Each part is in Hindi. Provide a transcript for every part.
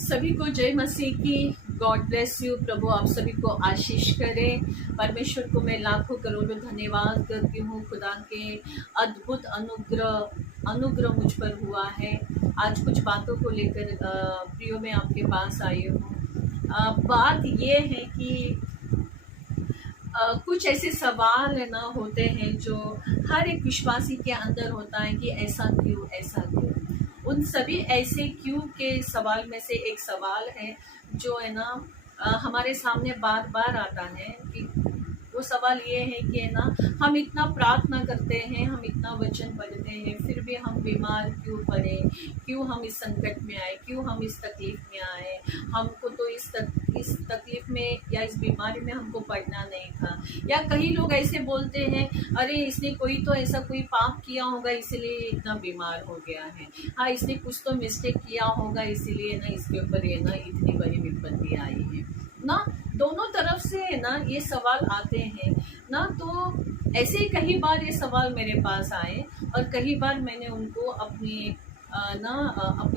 सभी को जय मसीह की। God bless you. प्रभु आप सभी को आशीष करे। परमेश्वर को मैं लाखों करोड़ों धन्यवाद करती हूँ। खुदा के अद्भुत अनुग्रह मुझ पर हुआ है। आज कुछ बातों को लेकर प्रियो मैं आपके पास आई हूँ। बात ये है कि कुछ ऐसे सवाल है ना होते हैं जो हर एक विश्वासी के अंदर होता है कि ऐसा क्यों, ऐसा क्यों। उन सभी ऐसे क्यों के सवाल में से एक सवाल है जो है ना हमारे सामने बार बार आता है कि वो सवाल ये है कि है ना हम इतना प्रार्थना करते हैं, हम इतना वचन पढ़ते हैं, फिर भी हम बीमार क्यों पड़े, क्यों हम इस संकट में आए, क्यों हम इस तकलीफ में आए। हमको तो इस तकलीफ में या इस बीमारी में हमको पड़ना नहीं था। या कई लोग ऐसे बोलते हैं अरे इसने कोई पाप किया होगा इसीलिए इतना बीमार हो गया है। हाँ, इसने कुछ तो मिस्टेक किया होगा इसीलिए ना इसके ऊपर ये ना इतनी बड़ी विपत्ति आई है ना। दोनों तरफ से है ना ये सवाल आते हैं ना। तो ऐसे ही कई बार ये सवाल मेरे पास आए और कई बार मैंने उनको अपनी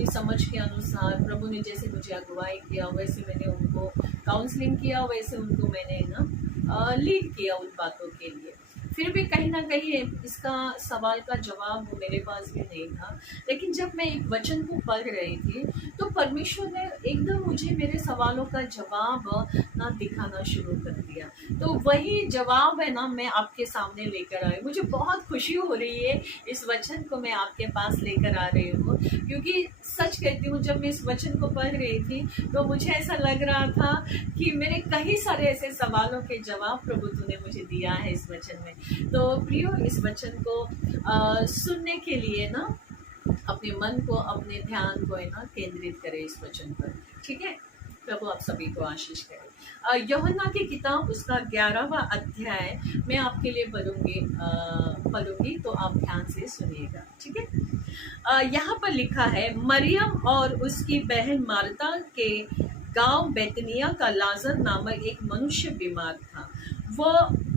समझ के अनुसार प्रभु ने जैसे मुझे अगुवाई किया वैसे मैंने उनको काउंसलिंग किया, वैसे उनको मैंने ना लीड किया उन बातों के लिए। फिर भी कहीं ना कहीं इसका सवाल का जवाब मेरे पास भी नहीं था। लेकिन जब मैं एक वचन को पढ़ रही थी तो परमेश्वर ने एकदम मुझे मेरे सवालों का जवाब ना दिखाना शुरू कर दिया। तो वही जवाब है ना मैं आपके सामने लेकर आई। मुझे बहुत खुशी हो रही है इस वचन को मैं आपके पास लेकर आ रही हूँ, क्योंकि सच कहती हूँ जब मैं इस वचन को पढ़ रही थी तो मुझे ऐसा लग रहा था कि मेरे कई सारे ऐसे सवालों के जवाब प्रभु तूने मुझे दिया है इस वचन में। तो प्रियो इस वचन को सुनने के लिए ना अपने मन को, अपने ध्यान को है ना केंद्रित करें इस वचन पर। ठीक है, प्रभु आप सभी को आशीष करे। यूहन्ना की किताब उसका 11वां अध्याय मैं आपके लिए पढ़ूंगी तो आप ध्यान से सुनिएगा। ठीक है, यहाँ पर लिखा है, मरियम और उसकी बहन मार्ता के गांव बैतनिया का लाजर नामक एक मनुष्य बीमार था।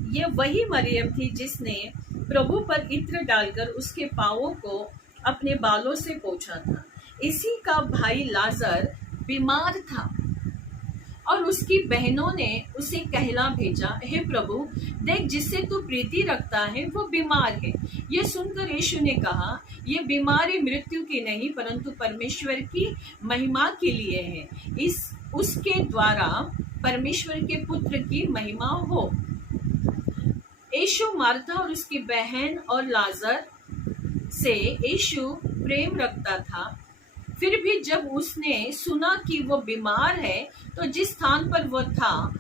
ये वही मरियम थी जिसने प्रभु पर इत्र डालकर उसके पांवों को अपने बालों से पोंछा था। इसी का भाई लाजर बीमार था और उसकी बहनों ने उसे कहला भेजा, हे प्रभु देख जिससे तू प्रीति रखता है वो बीमार है। ये सुनकर यीशु ने कहा, ये बीमारी मृत्यु की नहीं परंतु परमेश्वर की महिमा के लिए है, उसके द्वारा परमेश्वर के पुत्र की महिमा हो। यीशु मार्था और उसकी बहन और लाजर से यीशु प्रेम रखता था। फिर भी जब उसने सुना कि वो बीमार है तो जिस स्थान पर वो था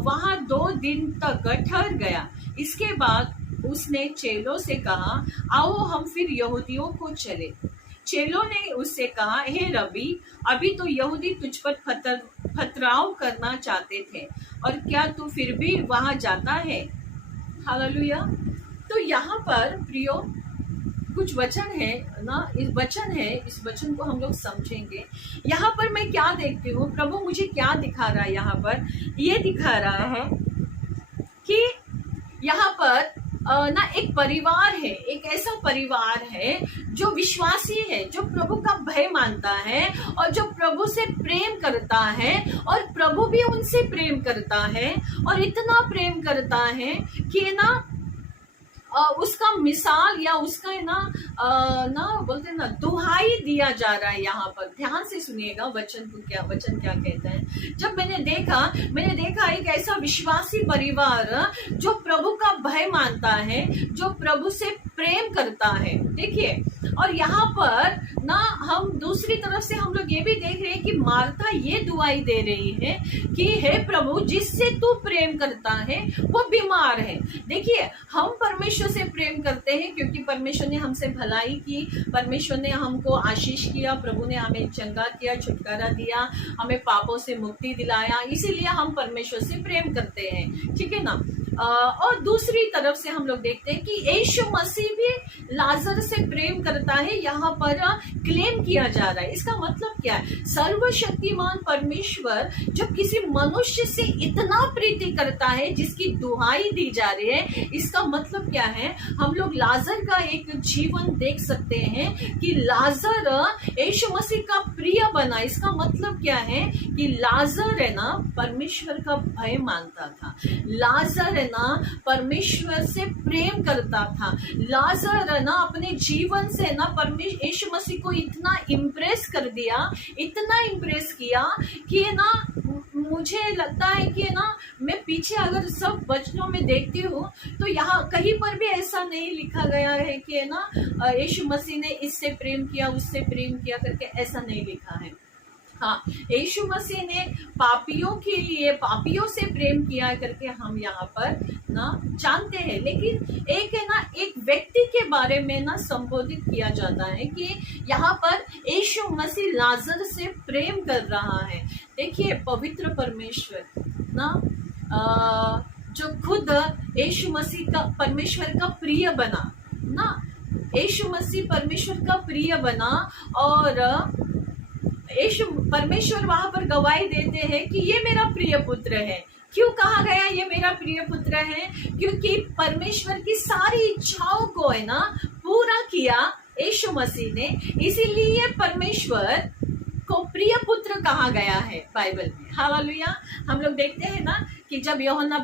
वहां 2 दिन तक ठहर गया। इसके बाद उसने चेलों से कहा, आओ हम फिर यहूदियों को चले। चेलों ने उससे कहा, हे रबी अभी तो यहूदी तुझ पर पथराव करना चाहते थे और क्या तू फिर भी वहां जाता है। हालेलुया। तो यहाँ पर प्रियो कुछ वचन है ना, इस वचन को हम लोग समझेंगे। यहाँ पर मैं क्या देखती हूँ, प्रभु मुझे क्या दिखा रहा है। यहाँ पर ये दिखा रहा है कि यहाँ पर ना एक परिवार है, एक ऐसा परिवार है जो विश्वासी है, जो प्रभु का भय मानता है और जो प्रभु से प्रेम करता है और प्रभु भी उनसे प्रेम करता है और इतना प्रेम करता है कि ना उसका मिसाल या उसका ना बोलते ना दुहाई दिया जा रहा है। यहाँ पर ध्यान से सुनिएगा वचन क्या कहता है। जब मैंने देखा एक ऐसा विश्वासी परिवार जो प्रभु का भय मानता है, जो प्रभु से प्रेम करता है। देखिए, और यहाँ पर ना हम दूसरी तरफ से हम लोग ये भी देख रहे हैं कि मार्था ये दुआई दे रही है कि हे प्रभु जिससे तू प्रेम करता है वो बीमार है। देखिए, हम परमेश्वर से प्रेम करते हैं क्योंकि परमेश्वर ने हमसे भलाई की, परमेश्वर ने हमको आशीष किया, प्रभु ने हमें चंगा किया, छुटकारा दिया, हमें पापों से मुक्ति दिलाया, इसीलिए हम परमेश्वर से प्रेम करते हैं। ठीक है ना। और दूसरी तरफ से हम लोग देखते हैं कि यीशु मसीह भी लाजर से प्रेम करता है, यहाँ पर क्लेम किया जा रहा है। इसका मतलब क्या है? सर्वशक्तिमान परमेश्वर जब किसी मनुष्य से इतना प्रीति करता है जिसकी दुहाई दी जा रही है, इसका मतलब क्या है? हम लोग लाजर का एक जीवन देख सकते हैं कि लाजर यीशु मसीह का प्रिय बना। इसका मतलब क्या है कि लाजर है ना परमेश्वर का भय मानता था, लाजर है ना परमेश्वर से प्रेम करता था, लाजर है ना अपने जीवन से ना परमेश्वर यीशु मसीह को इतना इम्प्रेस कर दिया, इतना इम्प्रेस किया कि ना मुझे लगता है कि ना मैं पीछे अगर सब वचनों में देखती हूँ तो यहाँ कहीं पर भी ऐसा नहीं लिखा गया है कि ना यीशु मसीह ने इससे प्रेम किया उससे प्रेम किया करके, ऐसा नहीं लिखा है। हाँ, यीशु मसीह ने पापियों के लिए पापियों से प्रेम किया करके हम यहाँ पर ना जानते हैं, लेकिन एक है ना एक व्यक्ति के बारे में ना संबोधित किया जाता है कि यहाँ पर यीशु मसीह लाजर से प्रेम कर रहा है। देखिए पवित्र परमेश्वर ना जो खुद यीशु मसीह का परमेश्वर का प्रिय बना ना, यीशु मसीह परमेश्वर का प्रिय बना और यीशु परमेश्वर वहां पर गवाही देते हैं कि ये मेरा प्रिय पुत्र है। क्यों कहा गया ये मेरा प्रिय पुत्र है? क्योंकि परमेश्वर की सारी इच्छाओं को है ना पूरा किया यीशु मसीह ने, इसीलिए परमेश्वर को प्रिय पुत्र कहा गया है बाइबल में। हालेलुया। हम लोग देखते हैं ना कि जब यूहन्ना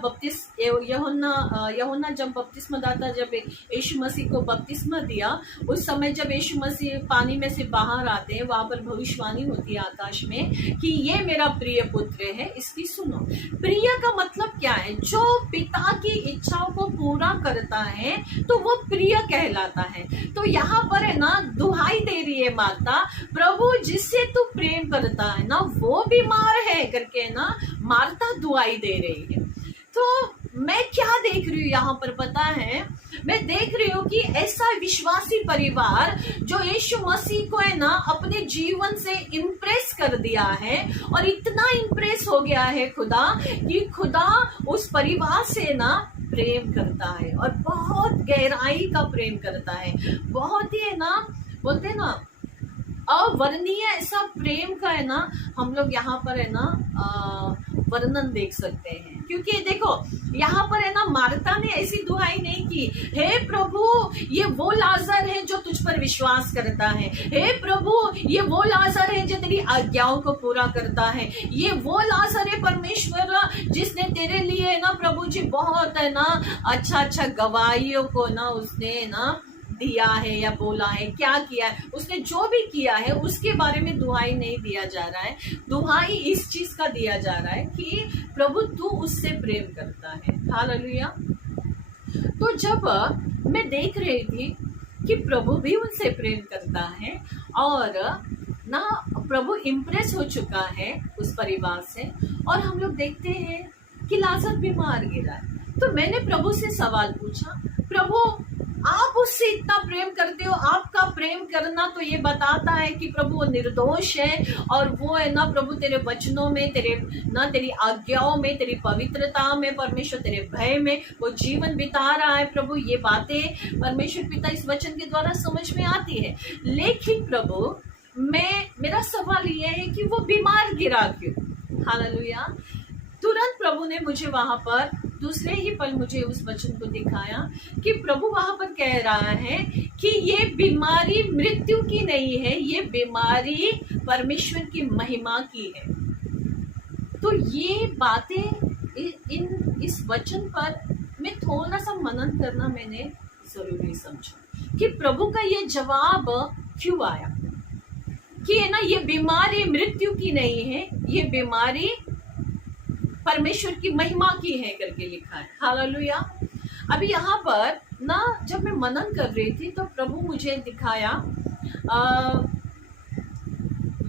जब बपतिस्मा दाता जब यीशु मसीह को बपतिस्मा दिया, उस समय जब यीशु मसीह पानी में से बाहर आते हैं, वहां पर भविष्यवाणी होती है आकाश में कि ये मेरा प्रिय पुत्र है, इसकी सुनो। प्रिय का मतलब क्या है? जो पिता की इच्छाओं को पूरा करता है तो वो प्रिय कहलाता है। तो यहाँ पर है ना दुहाई दे रही है माता, प्रभु जिससे तू प्रेम करता है ना वो बीमार है करके ना मार्ता दुआई दे रही है। तो मैं क्या देख रही हूँ यहाँ पर पता है? मैं देख रही हूँ कि ऐसा विश्वासी परिवार जो यीशु मसीह को है ना अपने जीवन से इम्प्रेस कर दिया है, और इतना इम्प्रेस हो गया है खुदा कि खुदा उस परिवार से ना प्रेम करता है और बहुत गहराई का प्रेम करता है। बहुत ही है ना बोलते हैं ना अवर्णनीय ऐसा प्रेम का है ना हम लोग यहाँ पर है ना वर्णन देख सकते हैं। क्योंकि देखो यहाँ पर है ना मार्ता ने ऐसी दुहाई नहीं की, हे प्रभु ये वो लाजर है जो तुझ पर विश्वास करता है, हे प्रभु ये वो लाजर है जो तेरी आज्ञाओं को पूरा करता है, ये वो लाजर है परमेश्वर जिसने तेरे लिए है ना प्रभु जी बहुत है ना अच्छा गवाहियों को ना उसने ना दिया है या बोला है, क्या किया है, उसने जो भी किया है उसके बारे में दुहाई नहीं दिया जा रहा है। दुहाई इस चीज का दिया जा रहा है कि प्रभु तू उससे प्रेम करता है। हालेलुया। तो जब मैं देख रही थी कि प्रभु भी उनसे प्रेम करता है और ना प्रभु इम्प्रेस हो चुका है उस परिवार से, और हम लोग देखते हैं कि लाजर बीमार गिरा है, तो मैंने प्रभु से सवाल पूछा, प्रभु आप उससे इतना प्रेम करते हो, आपका प्रेम करना तो ये बताता है कि प्रभु वो निर्दोष है और वो है ना प्रभु तेरे वचनों में, तेरी आज्ञाओं में, तेरी पवित्रता में, परमेश्वर तेरे भय में वो जीवन बिता रहा है। प्रभु ये बातें परमेश्वर पिता इस वचन के द्वारा समझ में आती है, लेकिन प्रभु मेरा सवाल ये है कि वो बीमार गिरा क्यों? हालेलुया। तुरंत प्रभु ने मुझे वहां पर दूसरे ही पल मुझे उस वचन को दिखाया कि प्रभु वहां पर कह रहा है कि ये बीमारी मृत्यु की नहीं है, ये बीमारी परमेश्वर की महिमा की है। तो ये बातें इस वचन पर मैं थोड़ा सा मनन करना मैंने जरूरी समझा कि प्रभु का ये जवाब क्यों आया कि है ना ये बीमारी मृत्यु की नहीं है, ये बीमारी परमेश्वर की महिमा की है करके लिखा है। हालेलुया। अभी यहाँ पर ना जब मैं मनन कर रही थी तो प्रभु मुझे दिखाया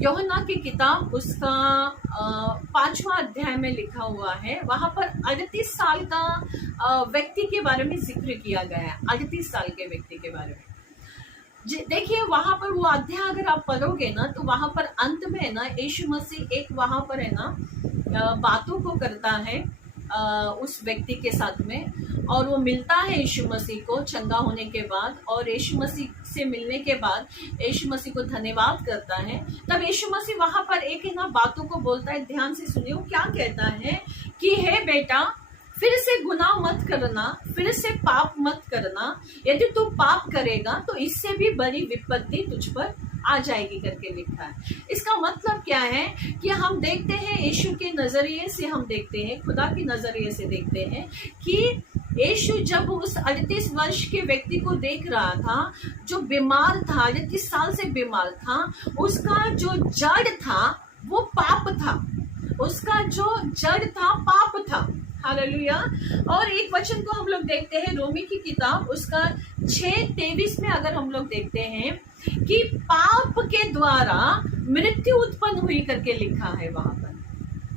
यूहन्ना की किताब उसका 5वां अध्याय में लिखा हुआ है, वहां पर 38 साल का व्यक्ति के बारे में जिक्र किया गया है। 38 साल के व्यक्ति के बारे में देखिए वहां पर वो अध्याय अगर आप पढ़ोगे ना तो वहां पर अंत में ना यीशु मसीह एक वहां पर है ना बातों को करता है उस व्यक्ति के साथ में, और वो मिलता है यीशु मसीह को चंगा होने के बाद, और यीशु मसीह से मिलने के बाद यीशु मसीह को धन्यवाद करता है। तब यीशु मसीह वहां पर एक है ना बातों को बोलता है, ध्यान से सुनिए वो क्या कहता है कि हे बेटा फिर से गुनाह मत करना, फिर से पाप मत करना, यदि तू पाप करेगा तो इससे भी बड़ी विपत्ति तुझ पर आ जाएगी करके लिखा है। इसका मतलब क्या है कि हम देखते हैं यीशु के नजरिए से, हम देखते हैं खुदा के नजरिए से देखते हैं कि यीशु जब उस 38 वर्ष के व्यक्ति को देख रहा था जो बीमार था, 38 साल से बीमार था, उसका जो जड़ था वो पाप था, उसका जो जड़ था पाप था। हालेलुया। और एक वचन को हम लोग देखते हैं रोमी की किताब उसका 6:23 में, अगर हम लोग देखते हैं कि पाप के द्वारा मृत्यु उत्पन्न हुई करके लिखा है वहां पर,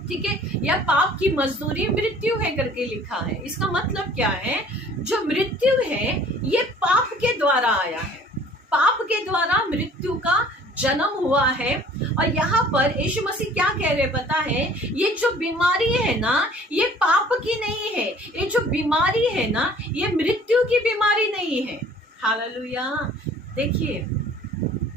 ठीक है, या पाप की मजदूरी मृत्यु है करके लिखा है। इसका मतलब क्या है, जो मृत्यु है ये पाप के द्वारा आया है, पाप के द्वारा मृत्यु का जन्म हुआ है। और यहाँ पर यीशु मसीह क्या कह रहे पता है, ये जो बीमारी है ना ये पाप की नहीं है, ये जो बीमारी है ना ये मृत्यु की बीमारी नहीं है। हालेलुया। देखिए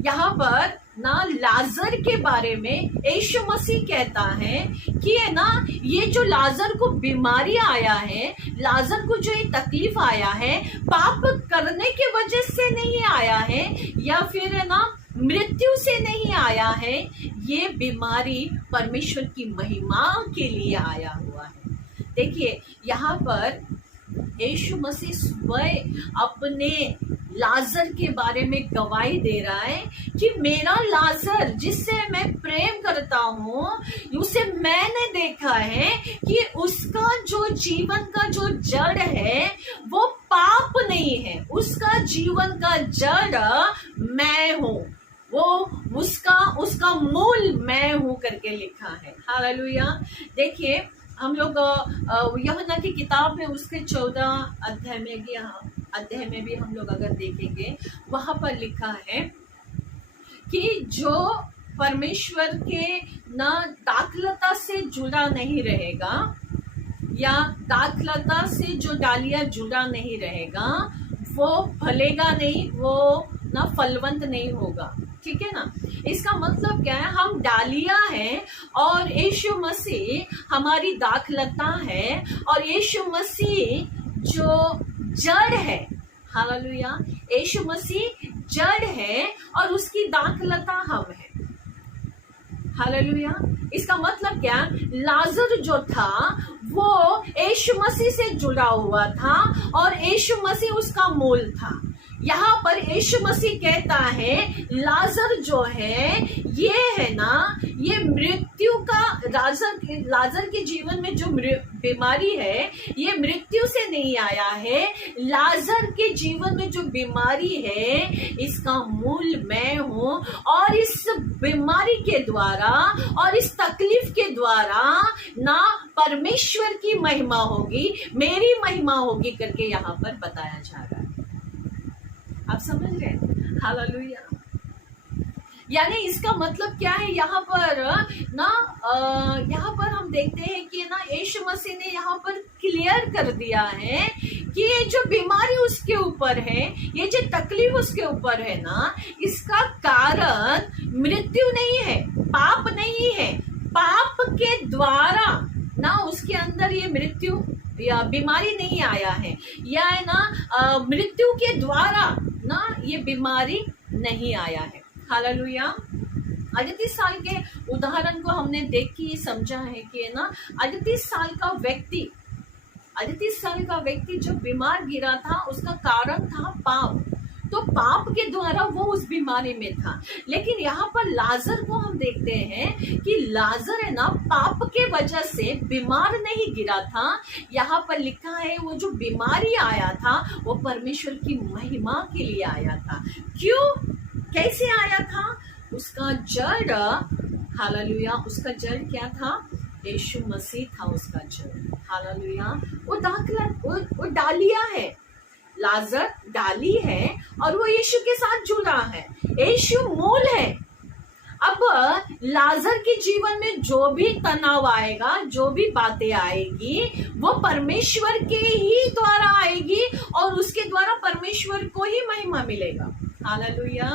यहाँ पर ना लाजर के बारे में यीशु मसीह कहता है कि है ना ये जो लाजर को बीमारी आया है, लाजर को जो ये तकलीफ आया है पाप करने के वजह से नहीं आया है, या फिर है ना मृत्यु से नहीं आया है, ये बीमारी परमेश्वर की महिमा के लिए आया हुआ है। देखिए यहाँ पर यीशु मसीह स्वयं अपने लाजर के बारे में गवाही दे रहा है कि मेरा लाजर जिससे मैं प्रेम करता हूँ, उसे मैंने देखा है कि उसका जो जीवन का जो जड़ है वो पाप नहीं है, उसका जीवन का जड़ मैं हूँ, वो उसका मूल मैं हूँ करके लिखा है। हालेलुया। देखिए हम लोग यूहन्ना की किताब में उसके 14 अध्याय में भी हम लोग अगर देखेंगे वहां पर लिखा है कि जो परमेश्वर के न दाखलता से जुड़ा नहीं रहेगा, या दाखलता से जो डालियां जुड़ा नहीं रहेगा वो फलेगा नहीं, वो ना फलवंत नहीं होगा, ठीक है ना। इसका मतलब क्या है, हम डालियां हैं और यीशु मसीह हमारी दाखलता है, और यीशु मसीह जो जड़ है, हालेलुया, यीशु मसीह जड़ है और उसकी दाखलता हम है। हालेलुया। इसका मतलब क्या, लाजर जो था वो यीशु मसीह से जुड़ा हुआ था और यीशु मसीह उसका मूल था। यहाँ पर यीशु मसीह कहता है लाजर जो है ये है ना, ये मृत्यु का, लाजर के जीवन में जो बीमारी है ये मृत्यु से नहीं आया है, लाजर के जीवन में जो बीमारी है इसका मूल मैं हूँ, और इस बीमारी के द्वारा और इस तकलीफ के द्वारा ना परमेश्वर की महिमा होगी, मेरी महिमा होगी करके यहाँ पर बताया जा रहा है। आप समझ रहे? हालेलुया। यानी इसका मतलब क्या है, यहाँ पर ना यहाँ पर हम देखते हैं कि ना यीशु मसीह ने यहाँ पर क्लियर कर दिया है कि ये जो बीमारी उसके ऊपर है, ये जो तकलीफ उसके ऊपर है ना, इसका कारण मृत्यु नहीं है, पाप नहीं है, पाप के द्वारा ना उसके अंदर ये मृत्यु या बीमारी नहीं आया है, या है ना मृत्यु के द्वारा ना ये बीमारी नहीं आया है। हालेलुया। 38 साल के उदाहरण को हमने देख के समझा है कि ना 38 साल का व्यक्ति जो बीमार गिरा था उसका कारण था पाप, तो पाप के द्वारा वो उस बीमारी में था। लेकिन यहाँ पर लाजर को हम देखते हैं कि लाजर है ना पाप के वजह से बीमार नहीं गिरा था, यहाँ पर लिखा है वो जो बीमारी आया था वो परमेश्वर की महिमा के लिए आया था। क्यों, कैसे आया था, उसका जड़, हालेलुया, उसका जड़ क्या था, यीशु मसीह था उसका जड़। हालेलुया। वो डालिया है, लाजर डाली है और वो यीशु के साथ जुड़ा है, यीशु मूल है। अब लाजर के जीवन में जो भी तनाव आएगा, जो भी बातें आएगी वो परमेश्वर के ही द्वारा आएगी और उसके द्वारा परमेश्वर को ही महिमा मिलेगा। हालेलुया।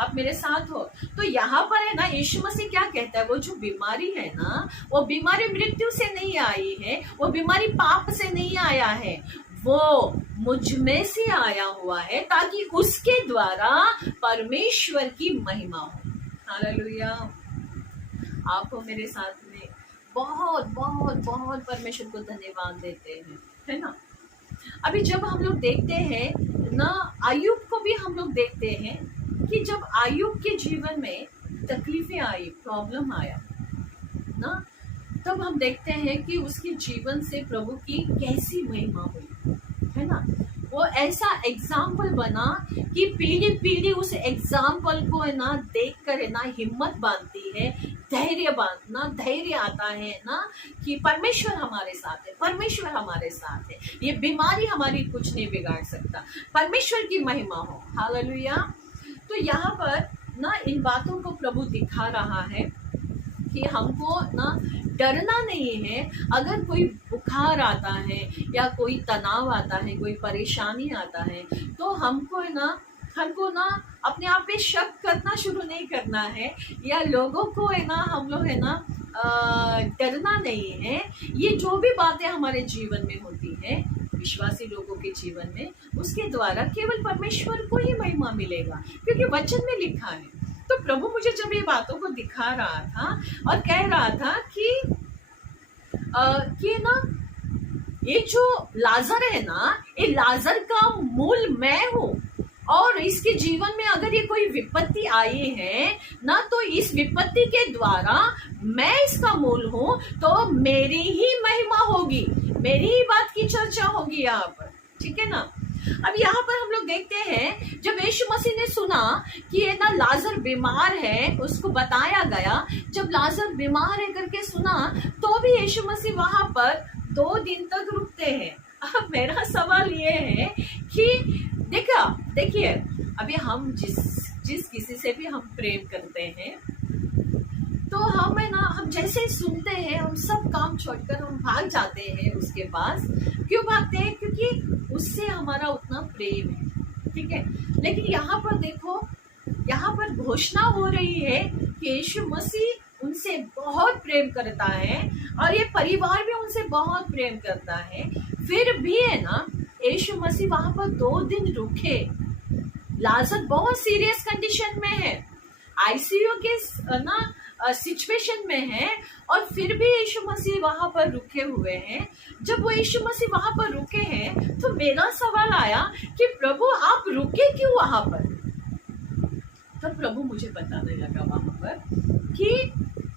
आप मेरे साथ हो? तो यहाँ पर है ना यीशु मसीह क्या कहता है, वो जो बीमारी है ना वो बीमारी मृत्यु से नहीं आई है, वो बीमारी पाप से नहीं आया है, वो मुझ में से आया हुआ है ताकि उसके द्वारा परमेश्वर की महिमा हो। हालेलुया। आप मेरे साथ में बहुत बहुत बहुत परमेश्वर को धन्यवाद देते हैं, है ना। अभी जब हम लोग देखते हैं ना, आयुब को भी हम लोग देखते हैं कि जब आयुब के जीवन में तकलीफें आई, प्रॉब्लम आया ना, तब हम देखते हैं कि उसके जीवन से प्रभु की कैसी महिमा हुई, है ना। वो ऐसा एग्जाम्पल बना कि पीढ़ी पीढ़ी उस एग्जाम्पल को है ना देख कर है ना हिम्मत बांधती है, धैर्य आता है ना कि परमेश्वर हमारे साथ है, परमेश्वर हमारे साथ है, ये बीमारी हमारी कुछ नहीं बिगाड़ सकता, परमेश्वर की महिमा हो। हालेलुया। तो यहाँ पर ना इन बातों को प्रभु दिखा रहा है कि हमको ना डरना नहीं है। अगर कोई बुखार आता है या कोई तनाव आता है, कोई परेशानी आता है, तो हमको ना अपने आप पे शक करना शुरू नहीं करना है, या लोगों को है ना हम लोग है ना डरना नहीं है। ये जो भी बातें हमारे जीवन में होती है, विश्वासी लोगों के जीवन में, उसके द्वारा केवल परमेश्वर को ही महिमा मिलेगा, क्योंकि वचन में लिखा है। तो प्रभु मुझे जब ये बातों को दिखा रहा था और कह रहा था कि ना ये जो लाजर है ना, ये लाजर का मूल मैं हूँ, और इसके जीवन में अगर ये कोई विपत्ति आई है ना, तो इस विपत्ति के द्वारा मैं इसका मूल हूँ, तो मेरी ही महिमा होगी, मेरी ही बात की चर्चा होगी यहाँ पर, ठीक है ना। अब यहाँ पर हम लोग देखते हैं, जब यीशु मसीह ने सुना कि ये ना लाजर बीमार है, उसको बताया गया, जब लाजर बीमार है करके सुना, तो भी यीशु मसीह वहां पर 2 दिन तक रुकते हैं। अब मेरा सवाल ये है कि देखिए अभी हम जिस किसी से भी हम प्रेम करते हैं, तो हम है ना, हम जैसे सुनते हैं हम सब काम छोड़कर हम भाग जाते हैं उसके पास। क्यों भागते हैं? क्योंकि उससे हमारा उतना प्रेम है, ठीक है। लेकिन यहाँ पर देखो, यहाँ पर घोषणा हो रही है कि यीशु मसीह उनसे बहुत प्रेम करता है, और ये परिवार भी उनसे बहुत प्रेम करता है। फिर भी है ना यीशु मसीह वहां पर 2 दिन रुके। लाजर बहुत सीरियस कंडीशन में है, आईसीयू के ना सिचुएशन में है, और फिर भी यीशु मसीह वहां पर रुके हुए हैं। जब वो यीशु मसीह वहां पर रुके हैं, तो मेरा सवाल आया कि प्रभु आप रुके क्यों वहां पर? तब प्रभु मुझे बताने लगा वहां पर कि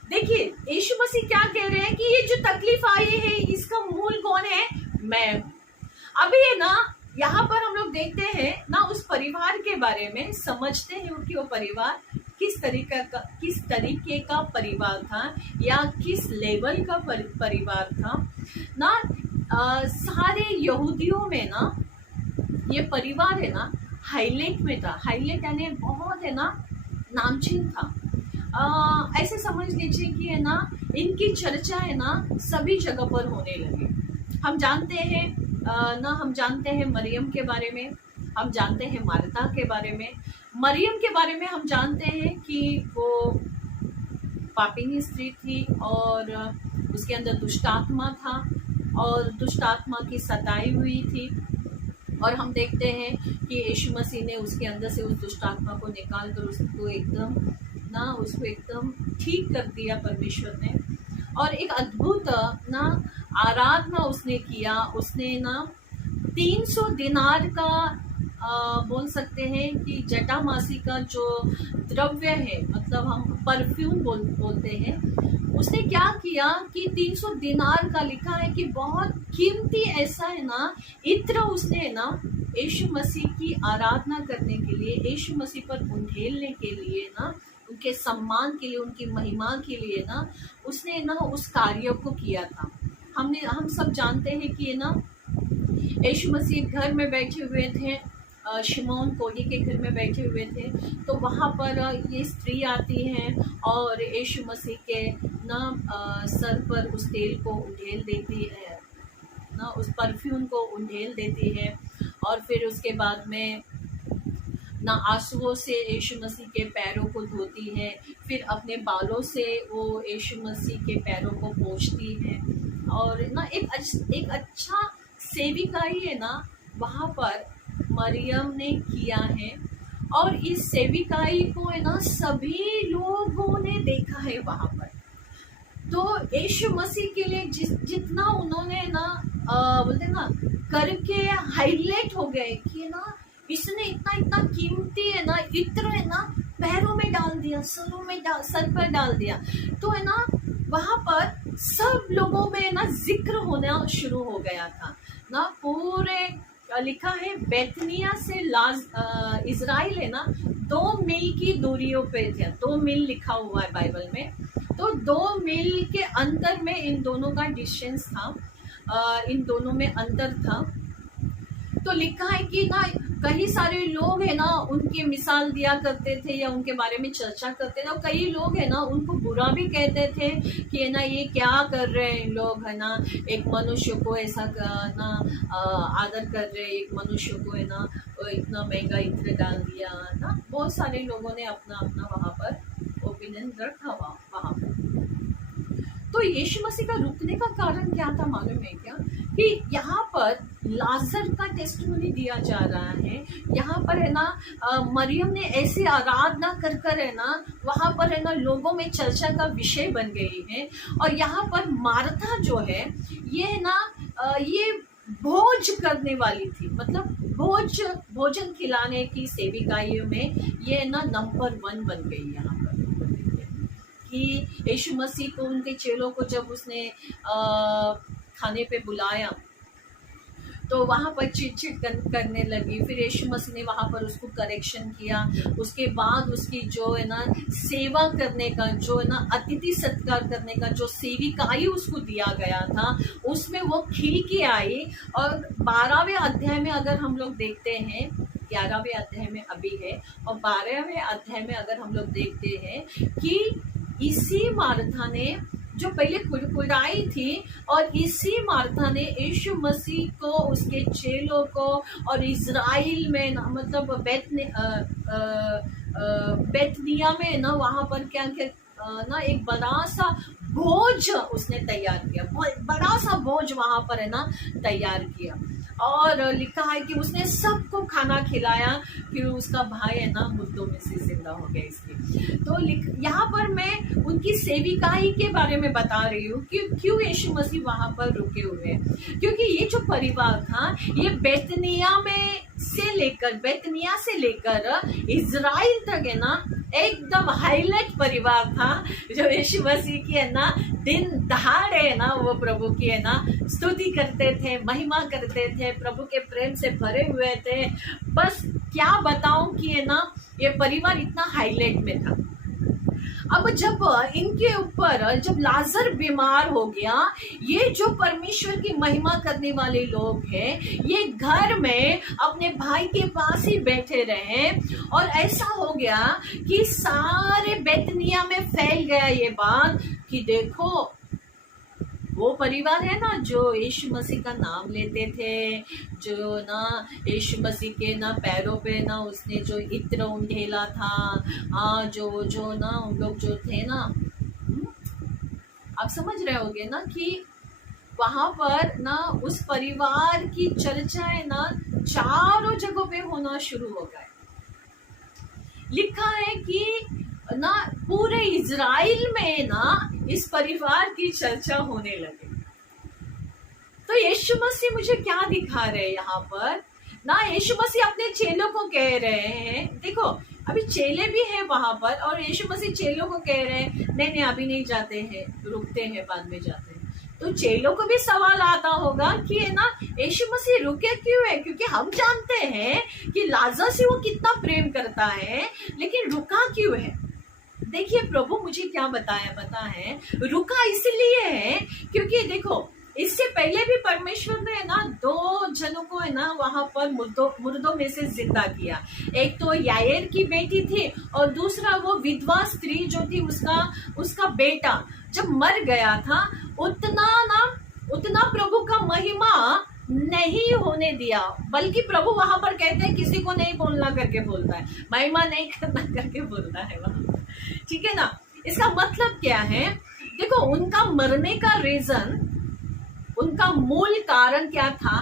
देखिए यीशु मसीह क्या कह रहे हैं कि ये जो तकलीफ आई है इसका मूल कौन है? मैं। अभी है ना यहाँ पर हम लोग देखते हैं ना, उस परिवार के बारे में समझते हैं कि वो परिवार किस तरीके का परिवार था, या किस लेवल का परिवार था ना। सारे यहूदियों में ना ये परिवार है ना हाईलाइट में था। हाईलाइट यानी बहुत है ना नामचीन था। ऐसे समझ लीजिए कि है ना इनकी चर्चा है ना सभी जगह पर होने लगी। हम जानते हैं हम जानते हैं मरियम के बारे में, हम जानते हैं मार्था के बारे में। मरियम के बारे में हम जानते हैं कि वो पापिनी स्त्री थी, और उसके अंदर दुष्ट आत्मा था, और दुष्ट आत्मा की सताई हुई थी। और हम देखते हैं कि यीशु मसीह ने उसके अंदर से उस दुष्ट आत्मा को निकाल कर उसको एकदम ठीक कर दिया परमेश्वर ने। और एक अद्भुत ना आराधना उसने किया। उसने ना 300 दिनार का बोल सकते हैं कि जटामासी का जो द्रव्य है, मतलब हम परफ्यूम बोलते हैं, उसने क्या किया कि 300 दिनार का लिखा है कि बहुत कीमती ऐसा है ना इत्र उसने ना यीशु मसीह की आराधना करने के लिए, यीशु मसीह पर उंडेलने के लिए ना, उनके सम्मान के लिए, उनकी महिमा के लिए ना उसने ना उस कार्य को किया था। हम सब जानते हैं कि ना यीशु मसीह घर में बैठे हुए थे, शिमोन कोढ़ी के घर में बैठे हुए थे। तो वहाँ पर ये स्त्री आती है और यीशु मसीह के ना सर पर उस तेल को उंडेल देती है ना, उस परफ्यूम को उंडेल देती है। और फिर उसके बाद में ना आंसुओं से यीशु मसीह के पैरों को धोती है, फिर अपने बालों से वो यीशु मसीह के पैरों को पोंछती है। और ना एक अच्छा सेविकाई है ना वहाँ पर मरियम ने किया है। और इस सेविकाई को है ना सभी लोगों ने देखा है वहां पर। तो यीशु मसीह के लिए जितना उन्होंने ना बोलते ना करके हाईलाइट हो गए कि ना इसने इतना इतना कीमती है ना इत्र है ना पैरों में डाल दिया, सर पर डाल दिया, तो है ना वहां पर सब लोगों में ना जिक्र होना शुरू हो गया था ना। पूरे लिखा है बेतनिया से इजराइल है ना 2 मील की दूरियों पे थे, 2 मील लिखा हुआ है बाइबल में। तो 2 मील के अंतर में इन दोनों का डिस्टेंस था, इन दोनों में अंतर था। तो लिखा है कि ना कई सारे लोग है ना उनकी मिसाल दिया करते थे या उनके बारे में चर्चा करते थे, और कई लोग है ना उनको बुरा भी कहते थे कि है ना ये क्या कर रहे हैं लोग, है ना एक मनुष्य को ऐसा ना आदर कर रहे, एक मनुष्य को है ना इतना महंगा इत्र डाल दिया ना। बहुत सारे लोगों ने अपना अपना वहां पर ओपिनियन रखा वहां पर। तो यीशु मसीह का रुकने का कारण क्या था मालूम है क्या? कि यहाँ पर लाजर का टेस्टिमनी दिया जा रहा है। यहाँ पर है ना मरियम ने ऐसी आराधना कर कर है ना वहाँ पर है ना लोगों में चर्चा का विषय बन गई है। और यहाँ पर मार्था जो है ये है ना ये भोज करने वाली थी, मतलब भोजन खिलाने की सेविकाइयों में ये ना नंबर 1 बन गई यहाँ पर। कि यीशु मसीह को उनके चेलों को जब उसने खाने पे बुलाया तो वहाँ पर चिट करने लगी। फिर यीशु मसीह ने वहाँ पर उसको करेक्शन किया। उसके बाद उसकी जो है ना सेवा करने का, जो है ना अतिथि सत्कार करने का जो सेविकाई उसको दिया गया था उसमें वो खिल के आई। और 12वें अध्याय में अगर हम लोग देखते हैं, 11वें अध्याय में अभी है, और 12वें अध्याय में अगर हम लोग देखते हैं कि इसी मार्था ने जो पहले कुड़कुड़ाई थी और इसी मार्था ने यीशु मसीह को, उसके चेलों को और इजराइल में ना मतलब बेतनिया में ना वहाँ पर क्या ना एक बड़ा सा भोज उसने तैयार किया, बड़ा सा भोज वहाँ पर है ना तैयार किया। और लिखा है कि उसने सबको खाना खिलाया, फिर उसका भाई है ना मुर्दों में से जिंदा हो गया इसलिए। तो यहाँ पर मैं उनकी सेविकाई के बारे में बता रही हूँ कि क्यों यीशु मसीह वहां पर रुके हुए हैं। क्योंकि ये जो परिवार था ये बेतनिया से लेकर इजराइल तक है ना एकदम हाईलाइट परिवार था, जो यीशु मसीह की है ना दिन दहाड़े है ना वो प्रभु की है ना स्तुति करते थे, महिमा करते थे, प्रभु के प्रेम से भरे हुए थे। बस क्या बताऊं कि है ना ये परिवार इतना हाईलाइट में था। अब जब इनके ऊपर जब लाजर बीमार हो गया, ये जो परमेश्वर की महिमा करने वाले लोग हैं ये घर में अपने भाई के पास ही बैठे रहे। और ऐसा हो गया कि सारे बेतनिया में फैल गया ये बात कि देखो वो परिवार है ना जो यीशु मसीह का नाम लेते थे, जो ना यीशु मसीह के ना पैरों पे ना उसने जो इत्र उंडेला था, जो ना उन लोग जो थे ना, आप समझ रहे होगे ना कि वहां पर ना उस परिवार की चर्चा है ना चारों जगहों पे होना शुरू हो गए। लिखा है कि ना पूरे इजराइल में ना इस परिवार की चर्चा होने लगी। तो यीशु मसीह मुझे क्या दिखा रहे हैं यहाँ पर ना, यीशु मसीह अपने चेलों को कह रहे हैं, देखो अभी चेले भी हैं वहां पर, और यीशु मसीह चेलों को कह रहे हैं नहीं अभी नहीं जाते हैं, रुकते हैं, बाद में जाते हैं। तो चेलों को भी सवाल आता होगा कि है ना यीशु मसीह रुके क्यों है, क्योंकि हम जानते हैं कि लाजर से वो कितना प्रेम करता है, लेकिन रुका क्यों है। देखिए प्रभु मुझे क्या पता है रुका इसलिए है क्योंकि देखो इससे पहले भी परमेश्वर ने है ना 2 जनों को है ना वहां पर मुर्दों में से जिंदा किया। एक तो यायर की बेटी थी और दूसरा वो विधवा स्त्री जो थी उसका बेटा जब मर गया था, उतना प्रभु का महिमा नहीं होने दिया, बल्कि प्रभु वहां पर कहते हैं किसी को नहीं बोलना करके बोलता है, महिमा नहीं करना करके बोलता है वहां पर, ठीक है ना। इसका मतलब क्या है, देखो उनका मरने का रीजन, उनका मूल कारण क्या था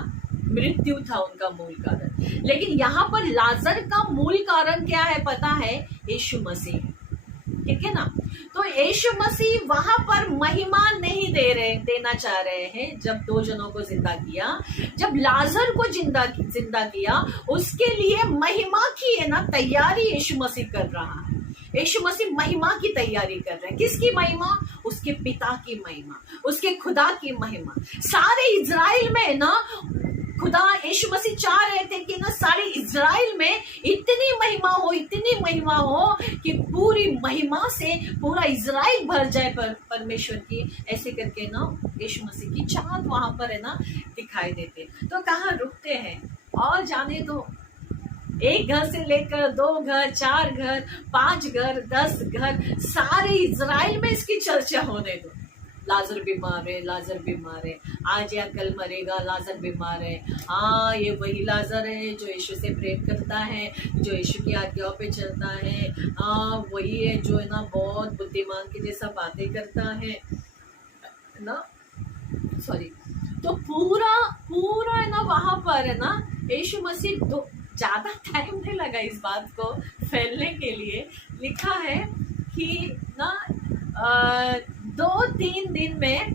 मृत्यु था उनका मूल कारण। लेकिन यहाँ पर लाजर का मूल कारण क्या है पता है? यीशु मसीह, ठीक है ना। तो यीशु मसीह वहां पर महिमा नहीं देना चाह रहे हैं। जब 2 जनों को जिंदा किया, जब लाजर को जिंदा किया, उसके लिए महिमा की है ना तैयारी यीशु मसीह कर रहा है। यीशु मसीह महिमा की तैयारी कर रहे हैं। किसकी महिमा? उसके पिता की महिमा, उसके खुदा की महिमा। सारे इजराइल में ना खुदा यीशु मसीह चाह रहे थे कि ना सारे इजराइल में इतनी महिमा हो कि पूरी महिमा से पूरा इजराइल भर जाए परमेश्वर की। ऐसे करके ना यीशु मसीह की चाहत वहां पर है ना दिखाई देते। तो कहाँ रुकते हैं? और जाने दो, एक घर से लेकर 2 घर, 4 घर, 5 घर, 10 घर, सारे इजराइल में इसकी चर्चा होने दो। लाजर बीमार है, लाजर बीमार है, आज या कल मरेगा, लाजर बीमार है। हाँ, ये वही लाजर है जो यीशु से प्रेम करता है, जो यीशु की आज्ञाओं पे चलता है। हाँ, वही है जो है ना बहुत बुद्धिमान के जैसा बातें करता है ना, सॉरी। तो पूरा है ना वहां पर है ना यीशु मसीह ज्यादा टाइम नहीं लगा इस बात को फैलने के लिए। लिखा है कि ना 2-3 दिन में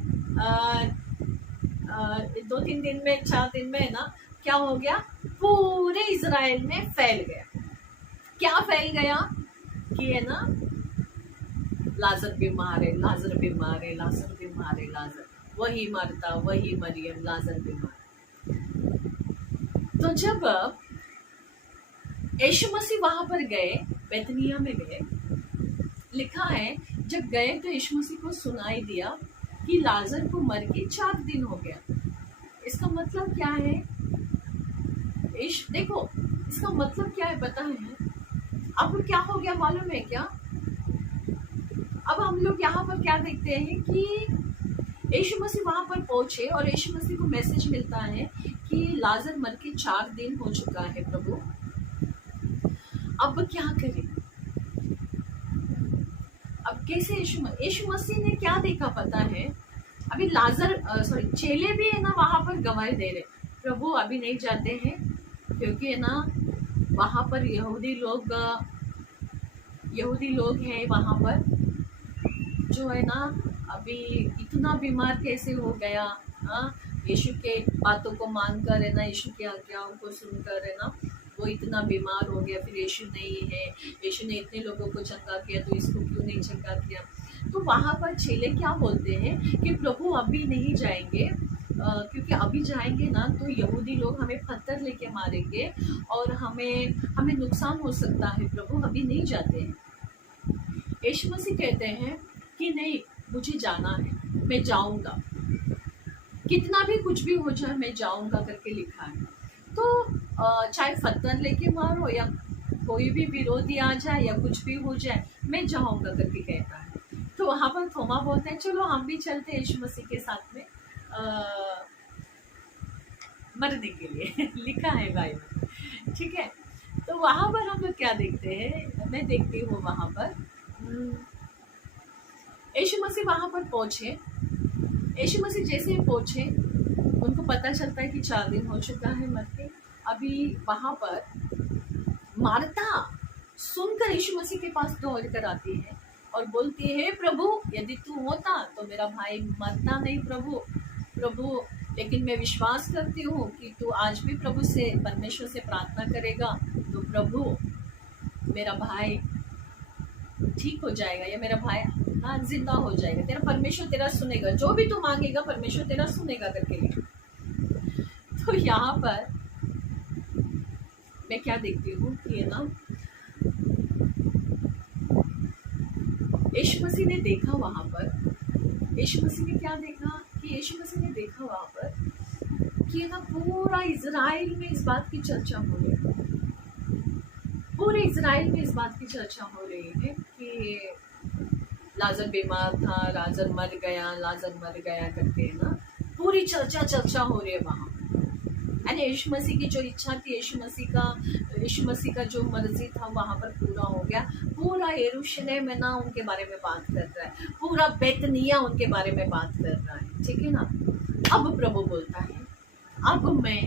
2-3 दिन में 4 दिन में ना क्या हो गया? पूरे इजराइल में फैल गया। क्या फैल गया कि है ना लाजर बीमार है, लाजर बीमार है, लाजर बीमार है, लाजर वही मरता, वही मरियम, लाजर बीमार। तो जब यीशु मसीह वहां पर गए, बैतनिया में गए, लिखा है जब गए तो यीशु मसीह को सुनाई दिया कि लाजर को मर के 4 दिन हो गया। इसका मतलब क्या है? देखो इसका मतलब क्या है पता है? अब क्या हो गया मालूम है क्या? अब हम लोग यहाँ पर क्या देखते हैं कि यीशु मसीह वहां पर पहुंचे और यीशु मसीह को मैसेज मिलता है कि लाजर मर के 4 दिन हो चुका है प्रभु, अब क्या करें? अब कैसे? यीशु मसीह ने क्या देखा पता है? अभी चेले भी है ना वहां पर गवाही दे रहे, प्रभु अभी नहीं जाते हैं क्योंकि है ना वहां पर यहूदी लोग हैं वहां पर, जो है ना अभी इतना बीमार कैसे हो गया। हाँ, यीशु के बातों को मानकर है ना, यीशु की आज्ञाओं को सुनकर है ना वो इतना बीमार हो गया। फिर यीशु नहीं है, यीशु ने इतने लोगों को चंगा किया तो इसको क्यों नहीं चंगा किया? तो वहां पर चेले क्या बोलते हैं कि प्रभु अभी नहीं जाएंगे, क्योंकि अभी जाएंगे ना तो यहूदी लोग हमें पत्थर लेके मारेंगे और हमें नुकसान हो सकता है, प्रभु अभी नहीं जाते हैं। यीशु मसीह कहते हैं कि नहीं, मुझे जाना है, मैं जाऊंगा, कितना भी कुछ भी हो जाए मैं जाऊंगा करके लिखा है। तो चाहे पत्थर लेके मारो या कोई भी विरोधी आ जाए या कुछ भी हो जाए, मैं जाऊंगा करके कहता है। तो वहां पर थोमा बोलते हैं चलो हम भी चलते हैं यीशु मसीह के साथ में मरने के लिए लिखा है बाइबल, ठीक है। तो वहां पर हम लोग क्या देखते हैं, मैं देखती हूँ वहां पर यीशु मसीह वहां पर पहुंचे। यीशु मसीह जैसे ही पहुंचे उनको पता चलता है कि 4 दिन हो चुका है मर के। अभी वहां पर मार्था सुनकर यीशु मसीह के पास दौड़ कर आती है और बोलती है प्रभु यदि तू होता तो मेरा भाई मरता नहीं प्रभु, लेकिन मैं विश्वास करती हूँ कि तू आज भी प्रभु से, परमेश्वर से प्रार्थना करेगा तो प्रभु मेरा भाई ठीक हो जाएगा या मेरा भाई हाँ जिंदा हो जाएगा, तेरा परमेश्वर तेरा सुनेगा, जो भी तू मांगेगा परमेश्वर तेरा सुनेगा करके लिखा। तो यहाँ पर मैं क्या देखती हूँ कि है ना यीशु मसीह ने देखा वहां पर, यीशु मसीह ने क्या देखा कि यीशु मसीह ने देखा वहां पर कि ना पूरा इजराइल में इस बात की चर्चा हो रही है, पूरे इजराइल में इस बात की चर्चा हो रही है कि लाजर बीमार था, लाजर मर गया करके ना पूरी चर्चा हो रही है वहां। यानी यीशु मसीह की जो इच्छा थी, यीशु मसीह का जो मर्जी था वहां पर पूरा हो गया। पूरा यरूशलेम में ना उनके बारे में बात कर रहा है, पूरा बैतनिया उनके बारे में बात कर रहा है, ठीक है ना। अब प्रभु बोलता है अब मैं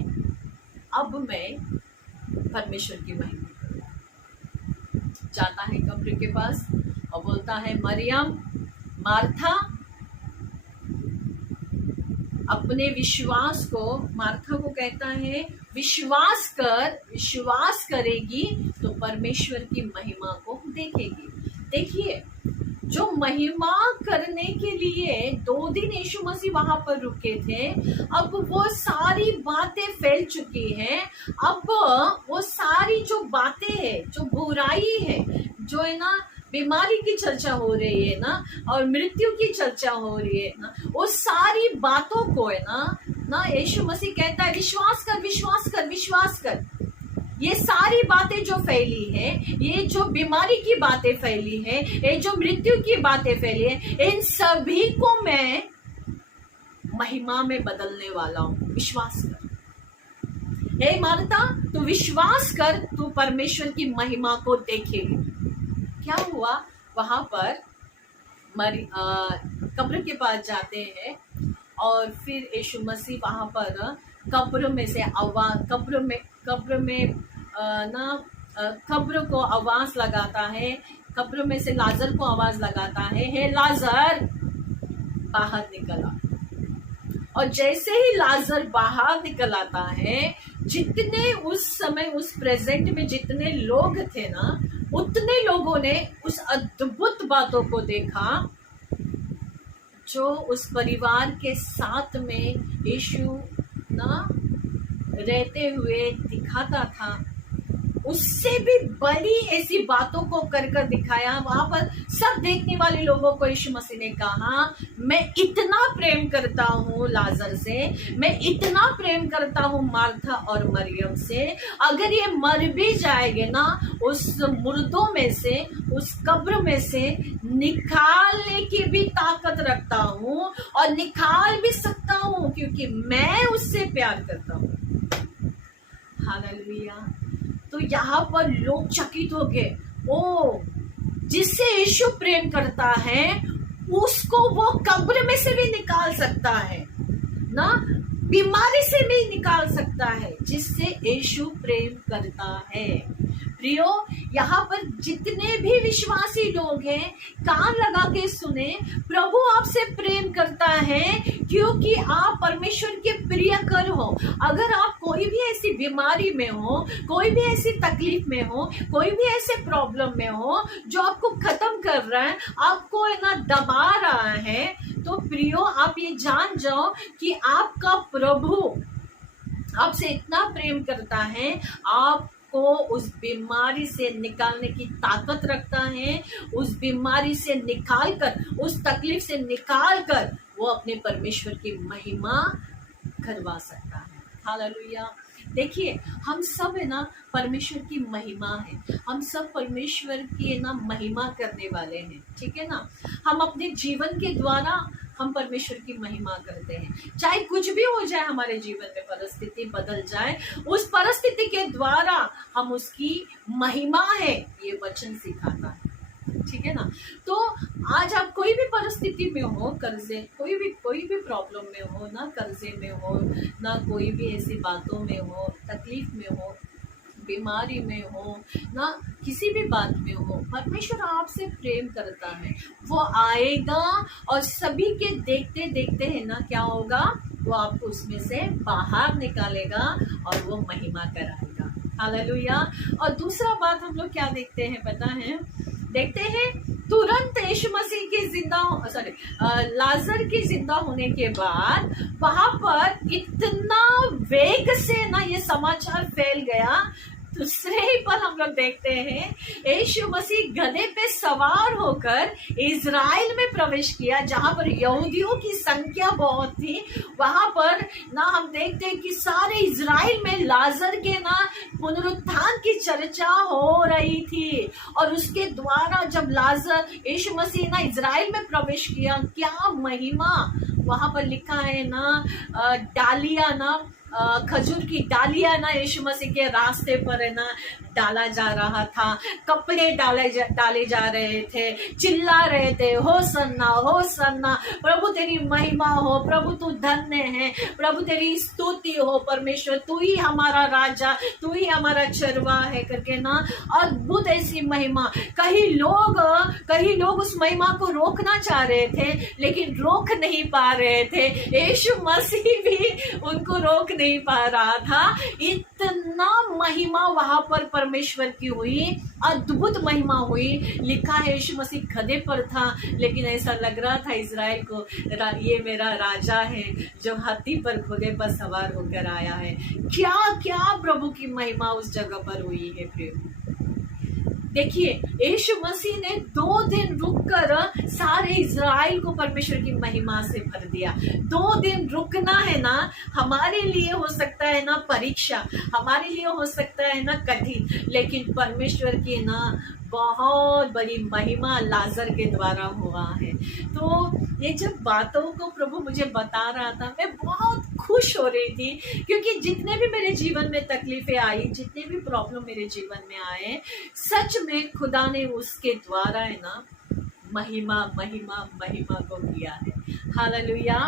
अब मैं परमेश्वर की महिमा करूं। जाता है कब्र के पास और बोलता है, मरियम, मार्था, अपने विश्वास को, मार्था को कहता है विश्वास करेगी तो परमेश्वर की महिमा को देखेगी। देखिए, जो महिमा करने के लिए 2 दिन यीशु मसीह वहां पर रुके थे, अब वो सारी बातें फैल चुकी हैं। अब वो सारी जो बातें हैं, जो बुराई है, जो है ना बीमारी की चर्चा हो रही है ना, और मृत्यु की चर्चा हो रही है ना, वो सारी बातों को है ना यीशु मसीह कहता है विश्वास कर, विश्वास कर, विश्वास कर। ये सारी बातें जो फैली है, ये जो बीमारी की बातें फैली है, ये जो मृत्यु की बातें फैली है, इन सभी को मैं महिमा में बदलने वाला हूं। विश्वास कर। हे मार्था, तू विश्वास कर, तू परमेश्वर की महिमा को देखेगी। क्या हुआ? वहां पर कब्र के पास जाते हैं और फिर यीशु मसीह वहां पर कब्र में से आवाज, कब्र को आवाज लगाता है, कब्र में से लाजर को आवाज लगाता है, हे लाजर बाहर निकल आ। और जैसे ही लाजर बाहर निकल आता है, जितने उस समय उस प्रेजेंट में जितने लोग थे ना, उतने लोगों ने उस अद्भुत बातों को देखा जो उस परिवार के साथ में यीशु ना रहते हुए दिखाता था। उससे भी बड़ी ऐसी बातों को कर दिखाया। वहां पर सब देखने वाले लोगों को यीशु मसीह ने कहा, मैं इतना प्रेम करता हूँ लाजर से, मैं इतना प्रेम करता हूँ मार्था और मरियम से, अगर ये मर भी जाएंगे ना, उस मुर्दों में से, उस कब्र में से निकालने की भी ताकत रखता हूँ और निकाल भी सकता हूँ, क्योंकि मैं उससे प्यार करता हूँ। हालेलुया। तो यहाँ पर लोग चकित हो गए, ओ, जिससे यीशु प्रेम करता है उसको वो कब्र में से भी निकाल सकता है ना, बीमारी से भी निकाल सकता है, जिससे यीशु प्रेम करता है। प्रियो, यहाँ पर जितने भी विश्वासी लोग हैं, कान लगा के सुने, प्रभु आपसे प्रेम करता है क्योंकि आप परमेश्वर के प्रियकर हो। अगर आप कोई भी ऐसी बीमारी में हो, कोई भी ऐसी तकलीफ में हो, कोई भी ऐसे प्रॉब्लम में हो जो आपको खत्म कर रहा है, आपको है ना दबा रहा है, तो प्रियो आप ये जान जाओ कि आपका प्रभु आपसे इतना प्रेम करता है, आप को उस बीमारी से निकालने की ताकत रखता है। उस बीमारी से निकालकर, उस तकलीफ से निकालकर वो अपने परमेश्वर की महिमा करवा सकता है। हालेलुया। देखिए, हम सब है ना परमेश्वर की महिमा है, हम सब परमेश्वर की है ना महिमा करने वाले हैं, ठीक है ना। हम अपने जीवन के द्वारा हम परमेश्वर की महिमा करते हैं। चाहे कुछ भी हो जाए हमारे जीवन में, परिस्थिति बदल जाए, उस परिस्थिति के द्वारा हम उसकी महिमा है, ये वचन सिखाता है, ठीक है ना। तो आज आप कोई भी परिस्थिति में हो, कर्जे, कोई भी प्रॉब्लम में हो ना, कर्जे में हो ना, कोई भी ऐसी बातों में हो, तकलीफ में हो, बीमारी में हो ना, किसी भी बात में हो, परमेश्वर आपसे प्रेम करता है। वो आएगा और सभी के देखते देखते है ना क्या होगा, वो आपको उसमें से बाहर निकालेगा और वो महिमा कराएगा। हालेलुया। और दूसरा बात हम लोग क्या देखते हैं पता है? देखते हैं तुरंत यीशु मसीह की लाजर की जिंदा होने के बाद वहां पर इतना वेग से ना ये समाचार फैल गया। दूसरे ही पर हम लोग देखते हैं यीशु मसीह गधे पे सवार होकर इजराइल में प्रवेश किया, जहां पर यहूदियों की संख्या बहुत थी। वहां पर ना हम देखते हैं कि सारे इजराइल में लाजर के ना पुनरुत्थान की चर्चा हो रही थी। और उसके द्वारा जब लाजर यीशु मसीह ना इजराइल में प्रवेश किया, क्या महिमा वहां पर लिखा है ना, डालियां ना खजूर की डालियां ना यीशु मसीह के रास्ते पर है ना डाला जा रहा था, कपड़े डाले जा रहे थे, चिल्ला रहे थे, होसन्ना होसन्ना, प्रभु तेरी महिमा हो, प्रभु तू धन्य है, प्रभु तेरी स्तुति हो, परमेश्वर तू ही हमारा राजा, तू ही हमारा चरवा है करके ना अद्भुत ऐसी महिमा। कई लोग उस महिमा को रोकना चाह रहे थे लेकिन रोक नहीं पा रहे थे, यीशु मसीह भी उनको रोक नहीं पा रहा था। इतना महिमा वहां पर परमेश्वर की हुई, अद्भुत महिमा हुई। लिखा है यीशु मसीह गधे पर था लेकिन ऐसा लग रहा था इज़राइल को ये मेरा राजा है जो हाथी पर घोड़े पर सवार होकर आया है। क्या क्या प्रभु की महिमा उस जगह पर हुई है। प्रिय देखिए, यीशु मसीह ने 2 दिन रुककर सारे इज़राइल को परमेश्वर की महिमा से भर दिया। 2 दिन रुकना है ना हमारे लिए हो सकता है ना परीक्षा, हमारे लिए हो सकता है ना कठिन, लेकिन परमेश्वर की ना बहुत बड़ी महिमा लाजर के द्वारा हुआ है। तो ये जब बातों को प्रभु मुझे बता रहा था मैं बहुत खुश हो रही थी, क्योंकि जितने भी मेरे जीवन में तकलीफें आई, जितने भी प्रॉब्लम मेरे जीवन में आए, सच में खुदा ने उसके द्वारा है ना महिमा महिमा महिमा को किया है। हालेलुया।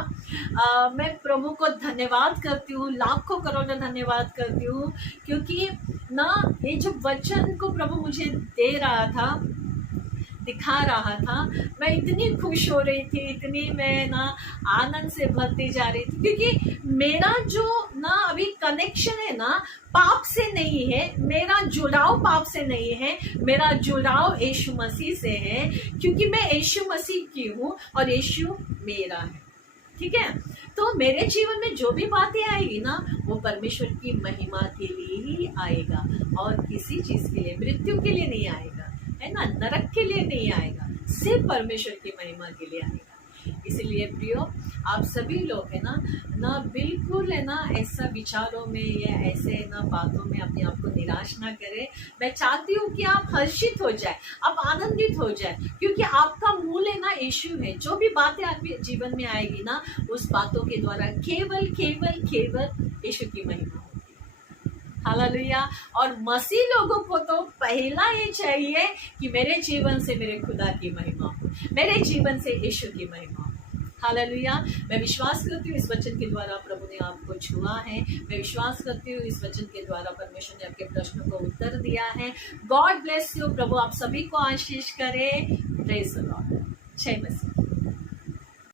मैं प्रभु को धन्यवाद करती हूँ, लाखों करोड़ों धन्यवाद करती हूँ, क्योंकि ना ये जो वचन को प्रभु मुझे दे रहा था, दिखा रहा था, मैं इतनी खुश हो रही थी, इतनी मैं ना आनंद से भरती जा रही थी, क्योंकि मेरा जो ना अभी कनेक्शन है ना पाप से नहीं है, मेरा जुड़ाव पाप से नहीं है, मेरा जुड़ाव यीशु मसीह से है, क्योंकि मैं यीशु मसीह की हूँ और यीशु मेरा है। ठीक है, तो मेरे जीवन में जो भी बातें आएगी ना वो परमेश्वर की महिमा के लिए ही आएगा और किसी चीज के लिए, मृत्यु के लिए नहीं आएगा, है ना, नरक के लिए नहीं आएगा, सिर्फ परमेश्वर की महिमा के लिए आएगा। इसीलिए प्रियो, आप सभी लोग है ना बिल्कुल है ना ऐसा विचारों में या ऐसे ना बातों में अपने आप को निराश ना करें। मैं चाहती हूँ कि आप हर्षित हो जाए, आप आनंदित हो जाए, क्योंकि आपका मूल है ना यीशु है। जो भी बातें आपके जीवन में आएगी ना उस बातों के द्वारा केवल केवल केवल यीशु की महिमा होगी। हालेलुया। और मसीह लोगों को तो पहला ये चाहिए कि मेरे जीवन से मेरे खुदा की महिमा हो, मेरे जीवन से यीशु की महिमा हो। हालेलुया। मैं विश्वास करती हूँ इस वचन के द्वारा प्रभु ने आपको छुआ है। मैं विश्वास करती हूँ इस वचन के द्वारा परमेश्वर ने आपके प्रश्नों को उत्तर दिया है। God bless you. प्रभु आप सभी को आशीष करे। Praise the Lord. जय मसीह।